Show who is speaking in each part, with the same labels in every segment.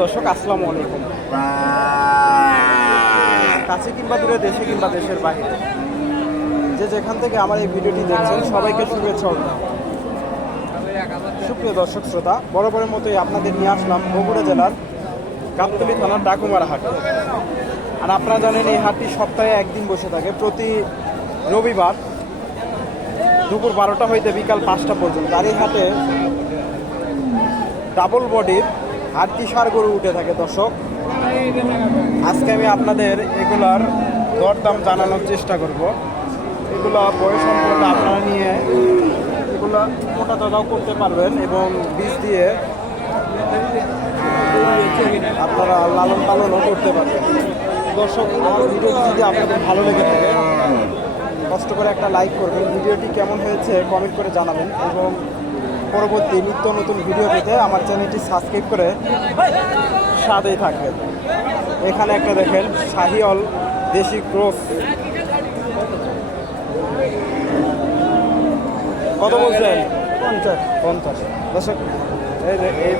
Speaker 1: দর্শক, আসসালামু আলাইকুম। কাছে কিংবা দূরে, দেশে কিংবা দেশের বাইরে। যে যেখান থেকে আমার এই ভিডিওটি দেখছেন, সবাইকে শুভেচ্ছা অভিনন্দন। সুপ্রিয় দর্শক, শ্রোতা, বরাবরের মতোই আপনাদের নিয়ে আসলাম বগুড়া জেলার গাবতলী থানার ডাকুমারা হাট। আর আপনারা জানেন, এই হাটটি সপ্তাহে একদিন বসে থাকে। প্রতি রবিবার দুপুর বারোটা হইতে বিকাল পাঁচটা পর্যন্ত। আর এই হাটে ডাবল বডির হাড্ডি সার গরু উঠে থাকে, দর্শক। আজকে আমি আপনাদের এগুলার দরদাম জানানোর চেষ্টা করব। এগুলো বয়স সম্পর্কে আপনারা নিয়ে এগুলো মোটা দাদাও করতে পারবেন এবং বীজ দিয়ে আপনারা লালন পালনও করতে পারবেন। দর্শক, আমার ভিডিওটি যদি আপনাদের ভালো লেগে থাকে, কষ্ট করে একটা লাইক করবেন। ভিডিওটি কেমন হয়েছে কমেন্ট করে জানাবেন এবং পরবর্তী নিত্য নতুন ভিডিও পেতে আমার চ্যানেলটি সাবস্ক্রাইব করে সাথেই থাকবেন। এখানে একটা দেখেন শাহিওল দেশি ক্রস। কত বলছেন? পঞ্চাশ। পঞ্চাশ। দর্শক এই যে এই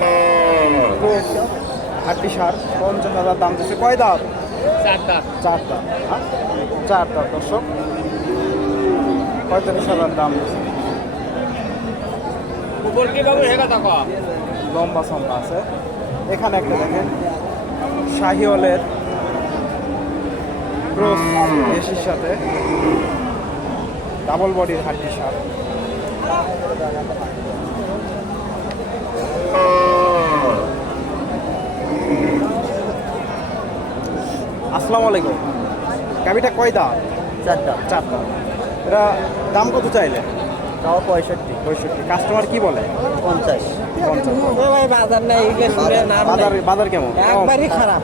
Speaker 1: হাড্ডি সার পঞ্চাশ হাজার দাম দিচ্ছে। কয় দাম চার দাম হ্যাঁ? চার দাম দর্শক। পঁয়তাল্লিশ হাজার দাম দিচ্ছে। লম্বা সম্বা আছে। এখানে একটা দেখেন শাহিওলের ক্রস দেশির সাথে ডাবল বডির হাড্ডি সার আসসালামু আলাইকুম। গাবিটা কয় দাম
Speaker 2: চারটা।
Speaker 1: চারটা। এটা দাম কত চাইলে?
Speaker 2: তাও পঁয়ষট্টি।
Speaker 1: পঁয়ষট্টি। কাস্টমার কি বলে?
Speaker 2: পঞ্চাশ। বাজার নেই
Speaker 1: বাজার বাজার কেমন?
Speaker 2: একবারই খারাপ।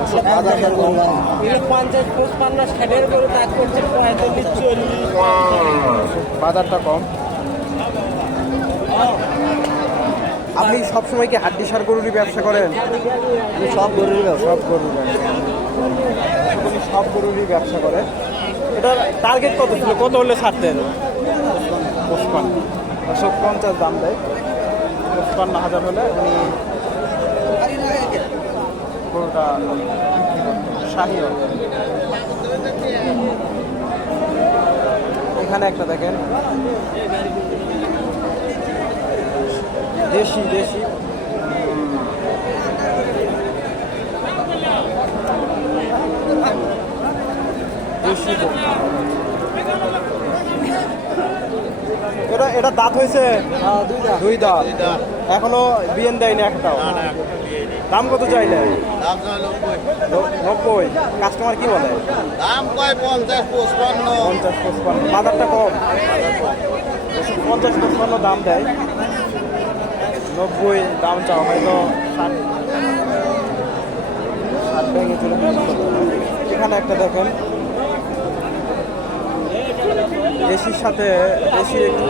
Speaker 2: পঁয়তাল্লিশ
Speaker 1: বাজারটা কম? আপনি সবসময় কি হাড্ডি সার গরুরই ব্যবসা করেন?
Speaker 2: সব গরুর ব্যবসা।
Speaker 1: সব গরুর ব্যবসা। সব গরুরই ব্যবসা করে। এটা টার্গেট কত ছিল? কত হলে ছাড়তেন? পঁচপান্ন। সব পঞ্চাশ দাম দেয়। পঁচপান্ন হাজার হলে উনি গরুটা শাহি এখানে একটা দেখেন। দেশি দেশি। দেশি। এটা এটা দাঁত হয়েছে দুই দাঁত। এখনও বিয়েন দেয়নি একটাও। দাম কত চাইলে?
Speaker 3: দাম নব্বই।
Speaker 1: কাস্টমার কি বলে?
Speaker 3: দাম কয় পঞ্চাশ পঁচপান্ন।
Speaker 1: পঞ্চাশ পঁচপান্ন। বাজারটা কম? পঞ্চাশ পঁচপান্ন দাম দেয়। নব্বই দাম চাও হয়তো ষাট। ষাট ভেঙে চলে। এখানে একটা দেখেন। দেশির সাথে দেশি একটু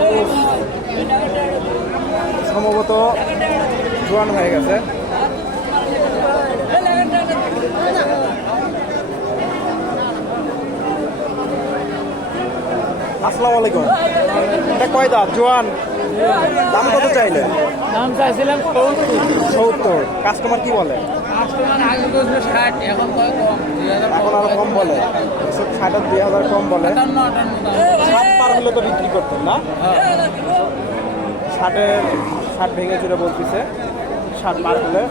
Speaker 1: সম্ভবত জোয়ান হয়ে গেছে। আসসালামু আলাইকুম। এটা কয় দাঁত? জোয়ান। দাম কত চাইলে?
Speaker 2: দাম চাইছিলাম
Speaker 1: সত্তর। কাস্টমার কি বলে?
Speaker 2: এখন আরও কম
Speaker 1: বলে এসব ষাট আর দুই হাজার কম বলে।
Speaker 2: আটান্ন আটান্ন
Speaker 1: ষাট পার হলে তো বিক্রি করতেন না? ষাটের ষাট ভেঙে চুরে বলতেছে ষাট পার হলে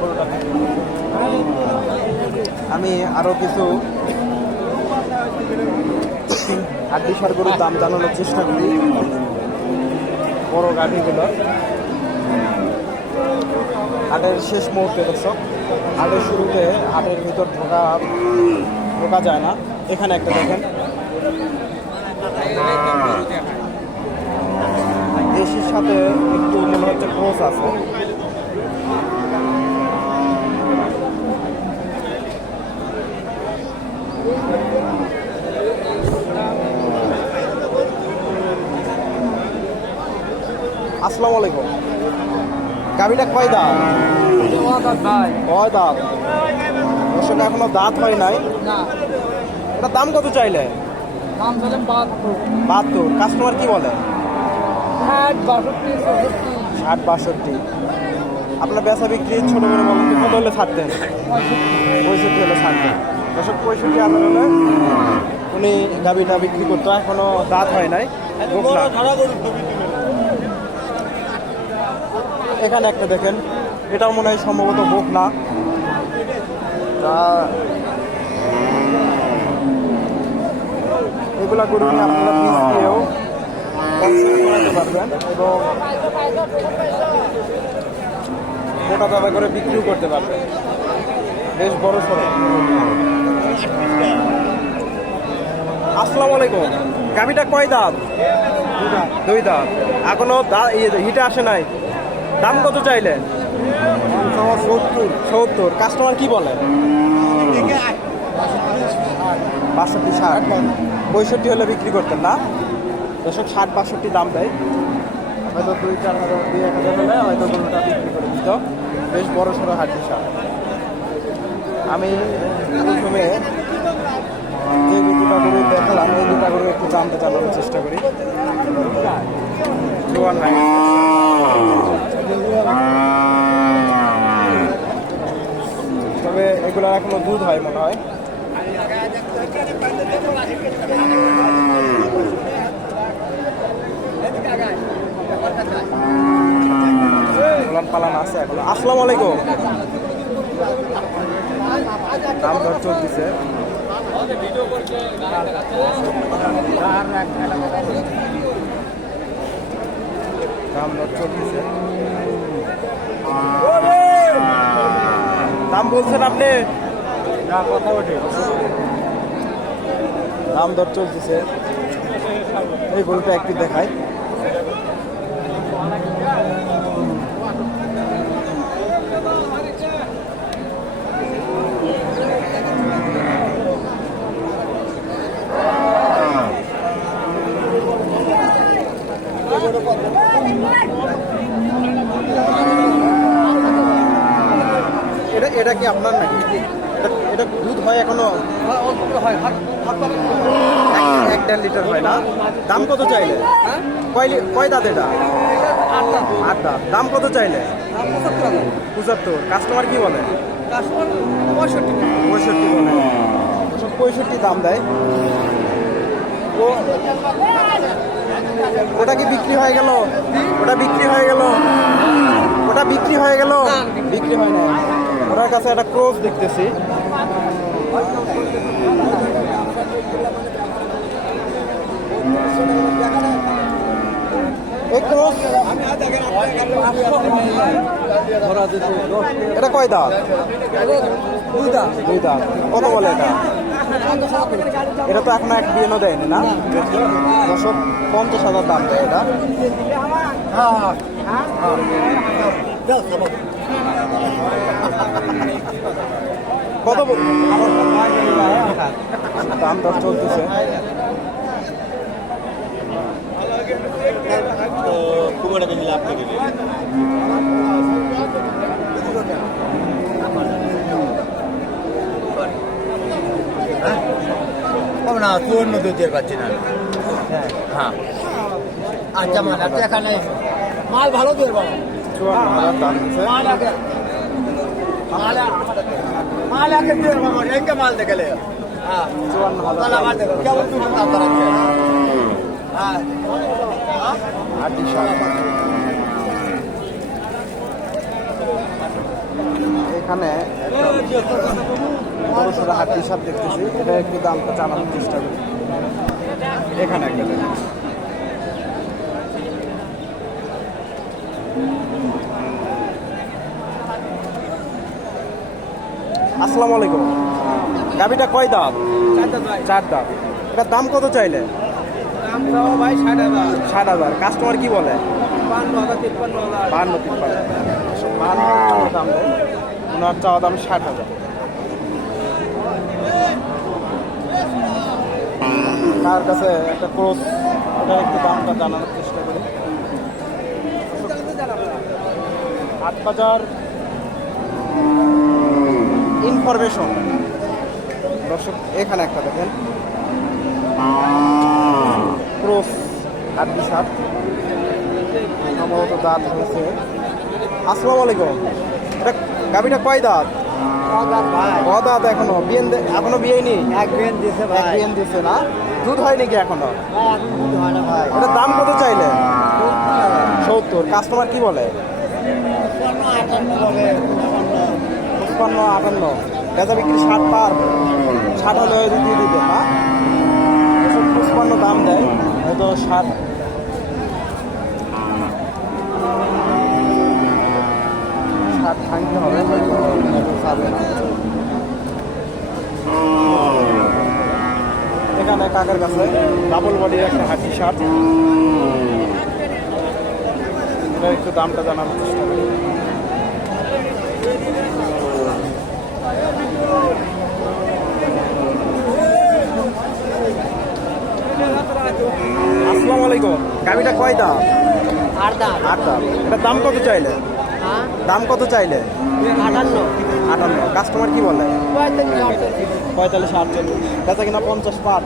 Speaker 1: গরুটা বিক্রি করতেন। আমি আরও কিছু হাড্ডি সার গরুর দাম জানানোর চেষ্টা করি। বড় গাড়িগুলো হাটের শেষ মুহূর্তে দর্শক হাটের শুরুতে হাটের ভিতর ঢোকা ঢোকা যায় না। এখানে একটা দেখেন। দেশির সাথে একটু মনে হচ্ছে ক্রস আছে। আসসালামু আলাইকুম। গাড়িটা কয় দাঁত?
Speaker 2: ভাই
Speaker 1: কয় দাঁত? দর্শক এখনও দাঁত হয় নাই। এটা দাম কত চাইলে?
Speaker 2: দাম বাহাত্তর।
Speaker 1: বাহাত্তর। কাস্টমার কি বলে?
Speaker 2: ষাট বাষট্টি
Speaker 1: ষাট বাষট্টি। আপনার বেচা বিক্রি ছোট করে বলেন কত হলে ছাড়তেন? পঁয়ষট্টি হলে ছাড়তেন। দশক পঁয়ষট্টি হাজার হলে উনি গাবিটা বিক্রি করতো এখনও দাঁত হয় নাই। এখানে একটা দেখেন এটাও মনে হয় সম্ভবত বোক না। তা এগুলা গরু নিয়ে আপনারা পারবেন এবং মোটা দাবা করে বিক্রিও করতে পারবেন। বেশ বড় সড়ো। আসসালামু আলাইকুম। গাভিটা কয় দাঁত। দুই দাঁত। এখনও দা- ইয়ে, হিটে আসে নাই? দাম কত চাইলেন সত্তর। কাস্টমার কি বলে? বাষট্টি ষাট। পঁয়ষট্টি হলে বিক্রি করতেন না? দশক ষাট, বাষট্টি দাম দেয়। হয়তো দুই, চার হাজার, দুই, এক হাজার হলে হয়তো গরুটা বিক্রি করে দিত। বেশ বড় সড়ো হাড্ডি সার আমি প্রথমে যে দুটা গরু দেখালাম, এই দুটা গরু একটু জানতে জানানোর চেষ্টা করি। জোয়ান তবে এগুলো এখনও দুধ হয় মনে হয়। পালান আছে এখন। আসসালামু আলাইকুম দাম দর চলতেছে দাম দর চলতেছে দাম বলছেন আপনি? দাম দর চলতেছে। এই গরুটা একটি দেখাই। এটা কি আপনার নাকি? এটা দুধ হয় এখনও? এক- দেড় লিটার হয় না? দাম কত চাইলে? কয় লি- কয় দাঁত এটা? আট দাঁত। দাম কত চাইলে? পঁচাত্তর। কাস্টমার কি বলে? পঁয়ষট্টি বলে। পঁয়ষট্টি দাম দেয়। ওটা কি বিক্রি হয়ে গেল? ওটা বিক্রি হয়ে গেল? ওটা বিক্রি হয়ে গেল? বিক্রি হয় না ওনার কাছে একটা ক্রোজ দেখতেছি। এটা কয় দাঁত? দুই দাঁত। কত বলে এটা? এটা তো এখনও এক বিয়েনও দেয়নি না? দশক পঞ্চাশ হাজার দাম দেয় এটা। কত দাম দর চলতেছে।
Speaker 3: খুব একটা বেশি লাভ থেকে
Speaker 4: না চুয়ান্ন দিতে পারছি না হ্যাঁ। আচ্ছা মাল আচ্ছা এখানে মাল ভালো দিয়ে বাবা
Speaker 1: এখানে একটা বড় সড়ো সাপ দেখতেছি। এটা একটু দামটা জানানোর চেষ্টা করি। এখানে একটা আসসালামু আলাইকুম। গাবিটা কয় দাম? চার দাম এটার দাম। কত চাইলে?
Speaker 2: ষাট হাজার।
Speaker 1: কাস্টমার কি বলে?
Speaker 2: বান্ন তিপ্পান্ন
Speaker 1: দাম ওনার চাওয়া দাম ষাট হাজার। তার কাছে একটা ক্রোস ওটা একটু দামটা জানানোর চেষ্টা করি হাট বাজার ইনফরমেশন। দর্শক এখানে একটা দেখেন। ক্রোস হাড্ডি সাপ সম্ভবত দাঁত হয়েছে। আসসালামু আলাইকুম। এটা গাবিটা কয় দাঁত? দাঁত এখনও? বিয়েন এখনও বিয়ে নি
Speaker 2: এক বেন দিছে
Speaker 1: এক বিয়েন দিছে না? দুধ হয় নাকি
Speaker 2: এখনও? এখন হয় না ভাই।
Speaker 1: এটার দাম কত চাইলে? সত্তর। কাস্টমার কি বলে?
Speaker 2: পঞ্চান্ন, আটান্ন
Speaker 1: বেচা বিক্রি ষাট পার। ষাট হলে হয়তো দিয়ে দিবে না পঁচপান্ন দাম দেয় হয়তো ষাট ষাট ভাঙতে হবে এখানে কাকার কাছে? ডাবল বডির একটা হাড্ডি শার্ট এটা একটু দামটা জানার চেষ্টা করি আসসালামু আলাইকুম। গাড়িটা কয় দাম
Speaker 2: আর দাম
Speaker 1: আট দাম এটার দাম কত চাইলে?
Speaker 2: হ্যাঁ?
Speaker 1: দাম কত চাইলে?
Speaker 2: আটান্ন।
Speaker 1: আটান্ন। কাস্টমার কি বলে?
Speaker 2: পঁয়তাল্লিশ, আটচল্লিশ।
Speaker 1: পঁয়তাল্লিশ আটচল্লিশ। বেচা কিনা পঞ্চাশ পার?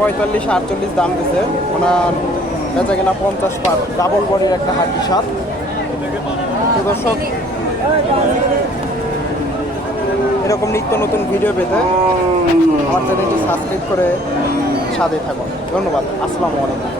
Speaker 1: পঁয়তাল্লিশ আটচল্লিশ দাম দিছে। ওনার বেচা কিনা পঞ্চাশ পার ডাবল বডির একটা হাড্ডি সার দর্শক, এরকম নিত্য নতুন ভিডিও পেতে আমার চ্যানেলটি সাবস্ক্রাইব করে সাথে থাকুন। ধন্যবাদ, আসসালামু আলাইকুম।